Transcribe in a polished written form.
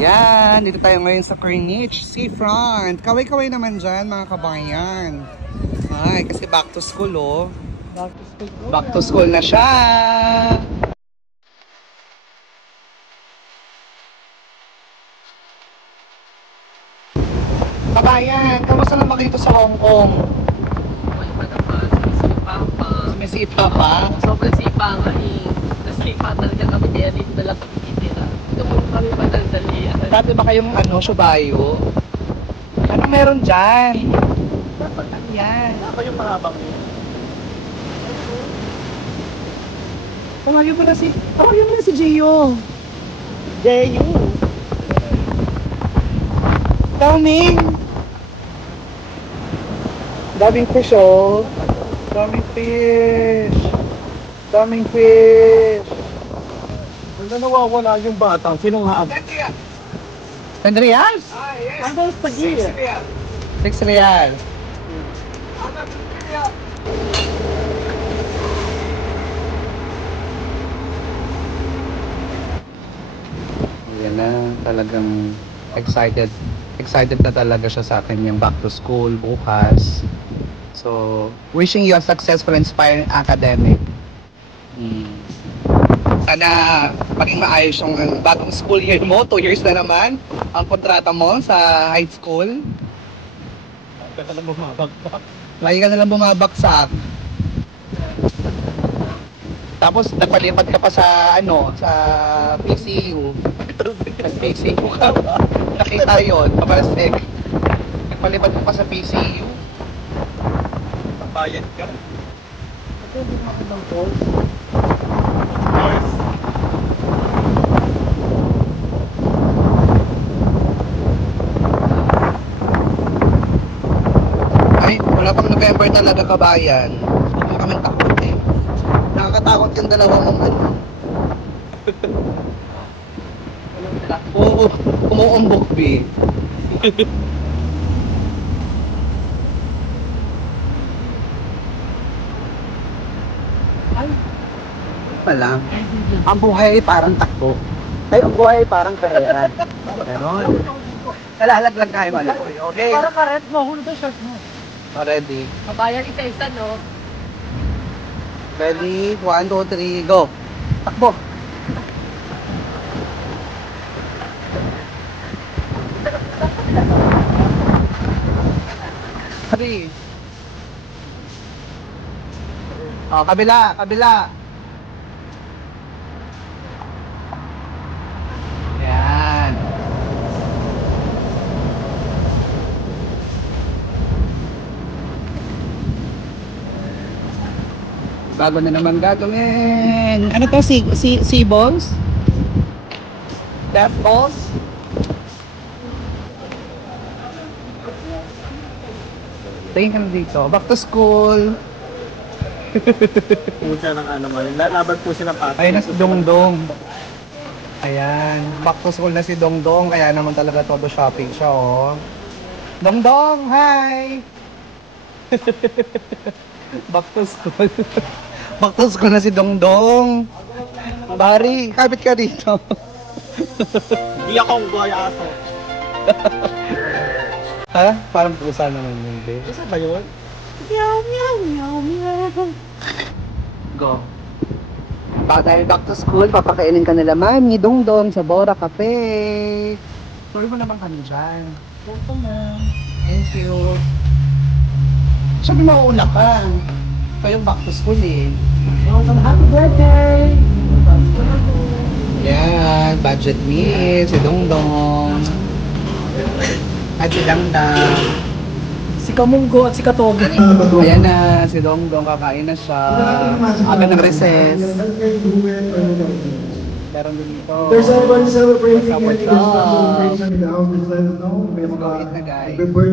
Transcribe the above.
Yan, dito tayo ngayon sa Greenwich Seafront. Kaway-kaway naman dyan mga kabayan. Ay, kasi back to school oh. Back to school na siya. Kabayan, kamusta naman dito sa Hong Kong? Okay pa naman, sumisipa pa. Sumisipa pa? Sobrang sipa nga eh. Nasipa talaga kami kaya dito na lang kami titira. Tumulong kami madaldalian. Dati ba kayong subayo? Ano meron dyan? Dapat Ano yan? ako yung mahabang yun. Tawagin mo na si Gio. Jeyu! Daming fish oh. Daming fish. Wala nawawala yung batang. Sinong haag? 10 reals? Ano sa pag-iya? 6 real. Yan na, talagang excited na talaga siya sa akin yung back to school bukas. So, wishing you a successful, inspiring academic. Sana maging maayos yung bagong school year mo. 2 years na naman ang kontrata mo sa high school. Lagi ka na lang bumabagsak. Tapos nagpalipat ka pa sa sa PCU. Nag-PCU ka ba? Nakita yun, kapalastik. Nagpalipat ka pa sa PCU. Bayad ka. Ito, hindi mo ako ng course. Ay, wala pang November talaga kabayan. Huwag mo kaming takot eh. Nakakatakot yung dalawang Oo, umuumbok B. Ay, pala. Ang buhay ay parang takbo. Ay, ang buhay ay parang karera. Ganon. Nalalaglag tayo mga po. Okay. Para karet mo, hulog ang shirt mo. Ready? Kabayan isa-isa, no? Ready? 1, 2, 3, go. Takbo. Hurry. Oh, kabila. Yan. Bago na naman gagawin. Ano to? Sea balls? Death balls? Tingin ka na dito. Back to school. Pusa ng ano man. Lalaban po siya ng pati. Ayun na si Dongdong. Ayan. Back to school na si Dongdong. Kaya naman talaga todo shopping siya, oh. Dongdong, hi! Back to school. Back to school na si Dongdong. Bari, kapit ka dito. Hindi akong guaya aso. Ha? Parang pusa naman yun, be. Isa ba yun? Go. Back to school, papakainin ka nila Mami Dongdong sa Bora Cafe. Sorry mo naman kami dyan. Welcome na. Thank you. Sabi mauuna ka. Kayong back to school eh. Welcome, happy birthday! Yan, budget meal, si Dongdong. At si Dangdang. Si Kamunggo at si Katoge. Ayan na, si Dongdong kakain na siya. Aga ng recess. Meron din dito. There's everybody celebrating What's up, and what's up? celebration in the house. Just let us know. We have Go eat na guys. a birthday.